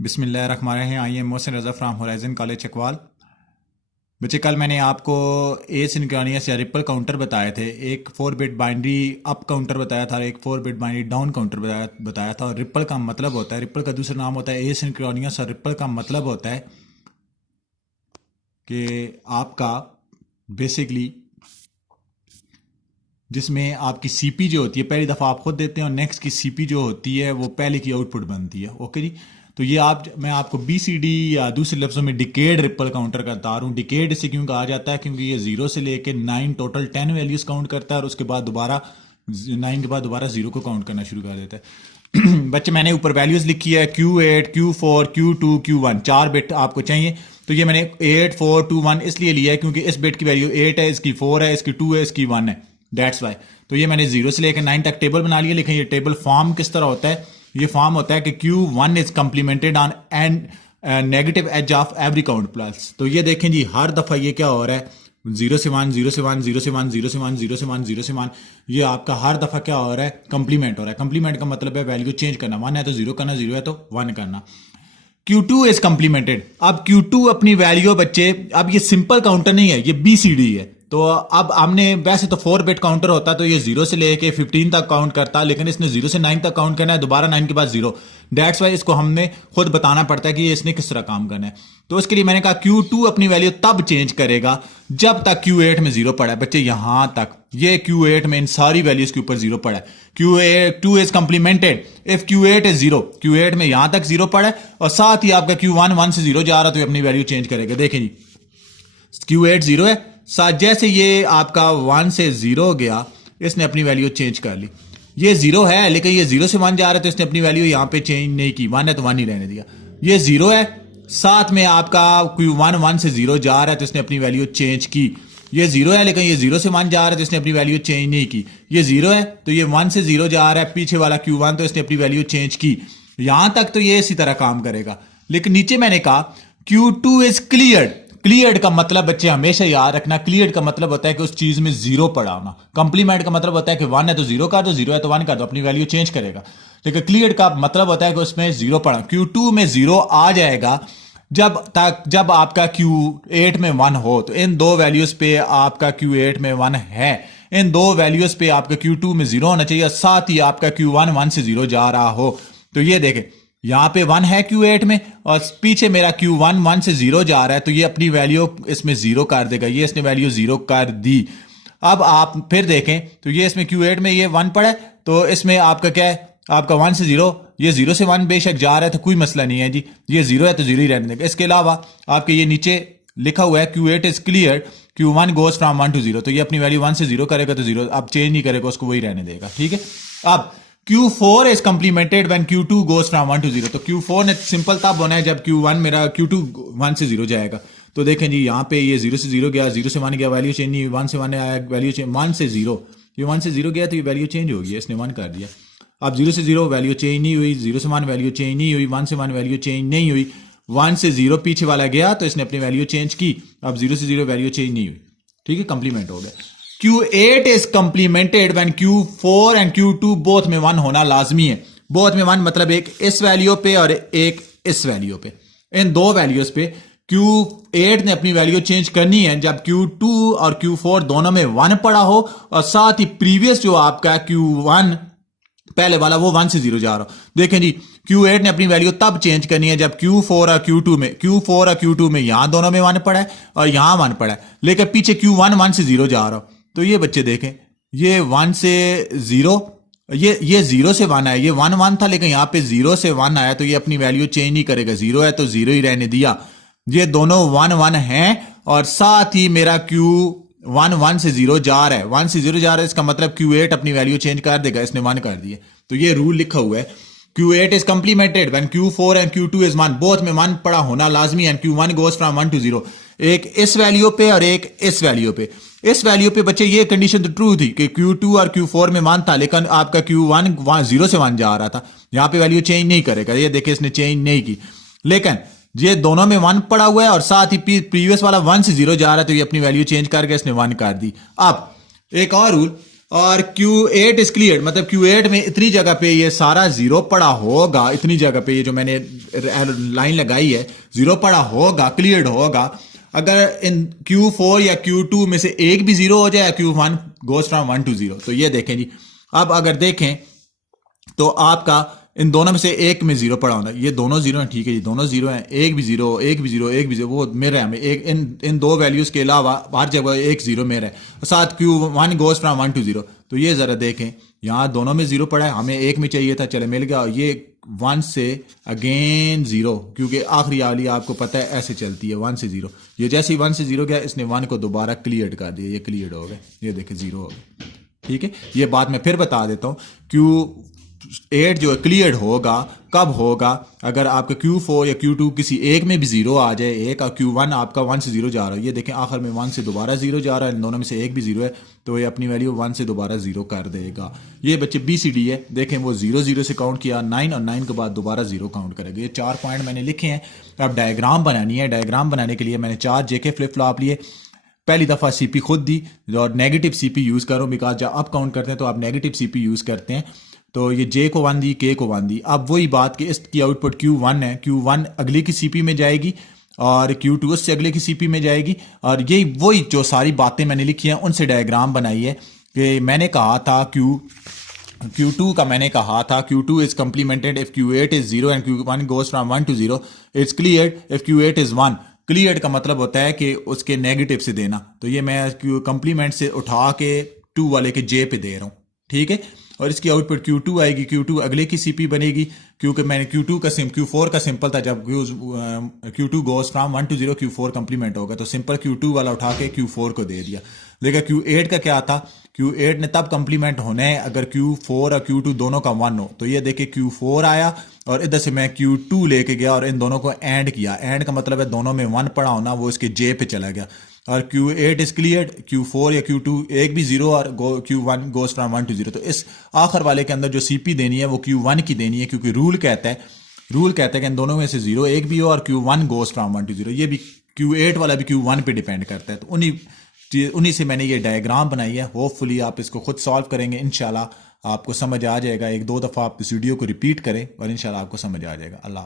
बिस्मिल्लाहिर्रहमानिर्रहीम। I am Mohsin Raza from horizon college Chakwal. बच्चे, कल मैंने आपको एसिंक्रोनियस या रिपल काउंटर बताए थे। एक 4 बिट बाइनरी अप काउंटर बताया था, एक 4 बिट बाइनरी डाउन काउंटर बताया था। और रिपल का मतलब होता है, रिपल का दूसरा नाम होता है एसिंक्रोनियस। और रिपल का मतलब होता है कि आपका बेसिकली जिसमें आपकी सीपी जो होती है, पहली दफ़ा आप खुद देते हैं और नेक्स्ट की सीपी जो होती है वो पहले की आउटपुट बनती है। ओके जी। तो ये मैं आपको बीसीडी या दूसरे लफ्ज़ों में डिकेड रिपल काउंटर का बता रहा हूँ। डिकेड से क्यों कहा जाता है? क्योंकि ये 0 से लेके 9 टोटल 10 वैल्यूज़ काउंट करता है और उसके बाद दोबारा 9 के बाद दोबारा 0 को काउंट करना शुरू कर देता है। बच्चे, मैंने ऊपर वैल्यूज़ लिखी है Q8, Q4, Q2, Q1। 4 bit आपको चाहिए। तो ये मैंने 8, 4, 2, 1 इसलिए लिया है क्योंकि इस बिट की वैल्यू 8 है, इसकी 4 है, इसकी 2 है, इसकी 1 है। That's why. तो ये मैंने 0 से लेकर 9 तक टेबल बना लिया। लेकिन ये टेबल फॉर्म किस तरह होता है? ये फॉर्म होता है कि Q1 is complemented on and negative edge of every count plus. तो ये देखें जी, हर दफा ये क्या हो रहा है? 0 से 1, 0 से 1, 0 से 1, 0 से 1, 0 से 1, 0 से 1। ये आपका हर दफा क्या हो रहा है? कंप्लीमेंट हो रहा है। कंप्लीमेंट का मतलब है वैल्यू चेंज करना। 1 है तो 0 करना, 0 है तो 1 करना। Q2 is complemented. अब Q2 अपनी वैल्यू बच्चे, अब ये सिंपल काउंटर नहीं है, ये BCD है। तो अब हमने वैसे तो 4 बिट काउंटर होता तो ये 0 से लेके 15 तक काउंट करता, लेकिन इसने 0 से 9 तक काउंट करना है, दोबारा 9 के बाद 0। दैट्स वाई इसको हमने खुद बताना पड़ता है कि ये इसने किस तरह काम करना है। तो उसके लिए मैंने कहा Q2 अपनी वैल्यू तब चेंज करेगा जब तक Q8 में 0 पड़ा है। बच्चे, यहां तक ये Q8 में इन सारी वैल्यूज के ऊपर 0 पड़ा है। Q2 is complemented if Q8 is 0। Q8 में यहां तक 0 पड़ा है और साथ ही आपका Q1 1 से 0 जा रहा, तो ये अपनी वैल्यू चेंज करेगा। देखें जी, Q8 0 है, साथ जैसे ये आपका 1 से 0 हो गया, इसने अपनी वैल्यू चेंज कर ली। ये 0 है लेकिन ये 0 से 1 जा रहा है तो इसने अपनी वैल्यू यहां पे चेंज नहीं की। 1 है तो 1 ही रहने दिया। ये 0 है, साथ में आपका Q1 1 से 0 जा रहा है तो इसने अपनी वैल्यू चेंज की। ये 0 है लेकिन ये 0 से 1 जा रहा है तो इसने अपनी वैल्यू चेंज नहीं की। ये 0 है तो ये 1 से 0 जा रहा है, पीछे वाला Q1, तो इसने अपनी वैल्यू चेंज की। यहां तक तो ये इसी तरह काम करेगा। लेकिन नीचे मैंने कहा Q2 इज क्लियर्ड। क्लियर्ड का मतलब बच्चे हमेशा याद रखना, क्लियर्ड का मतलब होता है कि उस चीज में 0 पड़ा होना। कंप्लीमेंट का मतलब होता है कि 1 है तो 0 कर दो, 0 है तो 1 कर दो, अपनी वैल्यू चेंज करेगा। लेकिन क्लियर्ड का मतलब होता है कि उसमें 0 पड़ा। Q2 में 0 आ जाएगा जब आपका Q8 में 1 हो। तो इन दो वैल्यूज पे आपका Q8 में 1 है, इन दो वैल्यूज पे आपका Q2 में 0 होना चाहिए, साथ ही आपका Q1 1 से 0 जा रहा हो। तो ये देखें, यहां पे 1 है Q8 में और पीछे मेरा Q1 1 से 0 जा रहा है, तो ये अपनी वैल्यू इसमें 0 कर देगा। ये इसने वैल्यू 0 कर दी। अब आप फिर देखें तो ये इसमें Q8 में ये 1 पड़ा है, तो इसमें आपका क्या है? आपका 1 से 0, ये 0 से 1 बेशक जा रहा है तो कोई मसला नहीं है जी, ये 0 है तो 0 ही रहने देगा। इसके अलावा आपके ये नीचे लिखा हुआ है Q8 is clear, Q1 goes from 1 to 0। तो ये अपनी वैल्यू 1 से 0 करेगा तो 0, अब चेंज नहीं करेगा, उसको वही रहने देगा। ठीक है। अब Q4 is complemented when Q2 goes from 1 to 0। तो Q4 ने सिंपल तब होना है जब Q2 1 से 0 जाएगा। तो देखें जी, यहाँ पे ये 0 से 0 गया, 0 से 1 गया, वैल्यू चेंज नहीं हुई। 1 से 1 आया, वैल्यू चेंज। 1 से 0, ये 1 से 0 गया तो ये वैल्यू चेंज हो गई, इसने 1 कर दिया। अब 0 से 0 वैल्यू चेंज नहीं हुई, 0 से 1 वैल्यू चेंज नहीं हुई, 1 से 1 वैल्यू चेंज नहीं हुई। 1 से 0 पीछे वाला गया तो इसने अपनी वैल्यू चेंज की। अब 0 से 0 वैल्यू चेंज नहीं हुई। ठीक है, कंप्लीमेंट हो गया। Q8 is complemented when Q4 and Q2 both में 1 होना लाजमी है। बोथ में 1 मतलब एक इस वैल्यू पे और एक इस वैल्यू पे। इन दो वैल्यूज पे Q8 ने अपनी वैल्यू चेंज करनी है जब Q2 और Q4 दोनों में 1 पड़ा हो और साथ ही प्रीवियस जो आपका Q1 पहले वाला वो 1 से 0 जा रहा हो। देखें जी, Q8 ने अपनी वैल्यू तब चेंज करनी है जब Q4 और Q2 में यहां दोनों में 1 पड़ा है और यहां 1 पड़ा है, लेकिन पीछे Q1 1 से 0 जा रहा हो। तो ये बच्चे देखें, ये 1 से 0, ये 0 से 1 आया, ये 1 1 था लेकिन यहां पे 0 से 1 आया, तो ये अपनी वैल्यू चेंज नहीं करेगा। 0 है तो 0 ही रहने दिया। ये दोनों 1 1 हैं और साथ ही मेरा Q1 1 से 0 जा रहा है, 1 से 0 जा रहा है, इसका मतलब Q8 अपनी वैल्यू चेंज कर देगा, इसने 1 कर दिया। तो ये रूल लिखा हुआ है, Q8 is complemented when Q4 and Q2 is 1, both में 1 पड़ा होना लाजमी है। Q1 गोज फ्रॉम 1 to 0, एक इस वैल्यू पे और एक इस वैल्यू पे। इस वैल्यू पे बच्चे ये कंडीशन तो ट्रू थी कि Q2 और Q4 में 1 था, लेकिन आपका Q1 0 से 1 जा रहा था, यहां पे वैल्यू चेंज नहीं करेगा। ये देखिए, इसने चेंज नहीं की, लेकिन ये दोनों में 1 पड़ा हुआ है और साथ ही प्रीवियस वाला 1 से 0 जा रहा है, तो ये अपनी वैल्यू चेंज करके इसने 1 कर दी। अब एक और रूल, और Q8 इज क्लियर, मतलब Q8 में इतनी जगह पे ये सारा जीरो पड़ा होगा, इतनी जगह पे ये जो मैंने लाइन लगाई है जीरो पड़ा होगा, क्लियर होगा। अगर इन Q4 या Q2 में से एक भी जीरो हो जाए, Q1 गोज फ्रॉम 1 to 0। तो ये देखें जी, अब अगर देखें तो आपका इन दोनों में से एक में जीरो पड़ा होना, ये दोनों जीरो हैं, ठीक है जी, दोनों जीरो हैं, एक भी जीरो, एक भी जीरो, एक भी जीरो, वो मेरा है, हमें एक इन दो वैल्यूज के अलावा हर जगह एक जीरो मेरा है। साथ Q1 गोज फ्रॉम 1 to 0। तो ये जरा देखें, यहाँ दोनों में जीरो पड़ा है, हमें एक में चाहिए था, चले मिल गया। ये 1 से अगेन जीरो, क्योंकि आखिरी वाली आपको पता है ऐसे चलती है 1 से 0। ये जैसे ही 1 से 0 गया, इसने 1 को दोबारा क्लियर कर दिया, ये क्लियर हो गए, ये देखें जीरो हो गए, ठीक है। ये बात मैं फिर बता देता हूँ, Q8 जो है क्लियर होगा कब होगा, अगर आपका Q4 या Q2 किसी एक में भी जीरो आ जाए, एक और Q1 आपका 1 से 0 जा रहा है, ये देखें आखिर में 1 से दोबारा जीरो जा रहा है, इन दोनों में से एक भी जीरो है, तो ये अपनी वैल्यू 1 से दोबारा जीरो कर देगा। ये बच्चे BCD है, देखें वो 0 0 से काउंट किया, 9 और 9 के बाद दोबारा जीरो काउंट करेगा। ये 4 पॉइंट मैंने लिखे हैं। अब डायग्राम बनानी है, डायग्राम बनाने के लिए मैंने 4 JK फ्लिप फ्लॉप लिए। पहली दफ़ा CP खुद दी और नेगेटिव CP यूज़ करो, बिकॉज जब आप काउंट करते हैं तो आप नेगेटिव CP यूज़ करते हैं। तो ये J को 1 दी, K को 1 दी। अब वही बात कि इसकी आउटपुट Q1 है, Q1 अगले की CP में जाएगी और Q2 उससे अगले की CP में जाएगी। और यही वही जो सारी बातें मैंने लिखी हैं उनसे डायग्राम बनाई है कि मैंने कहा था Q2 का मैंने कहा था Q2 is complemented if Q8 is 0 and Q1 goes from 1 to 0। It's clear if Q8 is 1। Clear का मतलब होता है कि उसके नेगेटिव से देना। तो ये मैं कंप्लीमेंट से उठा के 2 वाले के J पे दे रहा हूँ, ठीक है। और इसकी आउटपुट Q2 आएगी, Q2 अगले की CP बनेगी, क्योंकि मैंने Q4 का सिंपल था, जब Q2 goes from 1 to 0 Q4 complement होगा, तो सिंपल Q2 वाला उठा के Q4 को दे दिया। लेकिन Q8 का क्या था, Q8 ने तब कंप्लीमेंट होना है अगर Q4 और Q2 दोनों का 1 हो। तो ये देखिए Q4 आया और इधर से मैं Q2 लेके गया और इन दोनों को एंड किया। एंड का मतलब है दोनों में 1 पड़ा होना, वो इसके J पे चला गया। और Q8 इज क्लियर, Q4 या Q2 एक भी जीरो और Q1 गोज फ्रॉम 1 to 0। तो इस आखिर वाले के अंदर जो CP देनी है वो Q1 की देनी है, क्योंकि रूल कहता है कि इन दोनों में से जीरो एक भी हो और Q1 गोज फ्रॉम 1 to 0। ये भी Q8 वाला भी Q1 पे डिपेंड करता है। तो उन्हीं से मैंने ये डायग्राम बनाई है। होपफुली आप इसको खुद सॉल्व करेंगे, इंशाल्लाह आपको समझ आ जाएगा। 1-2 दफ़ा आप इस वीडियो को रिपीट करें और इंशाल्लाह आपको समझ आ जाएगा। अल्लाह।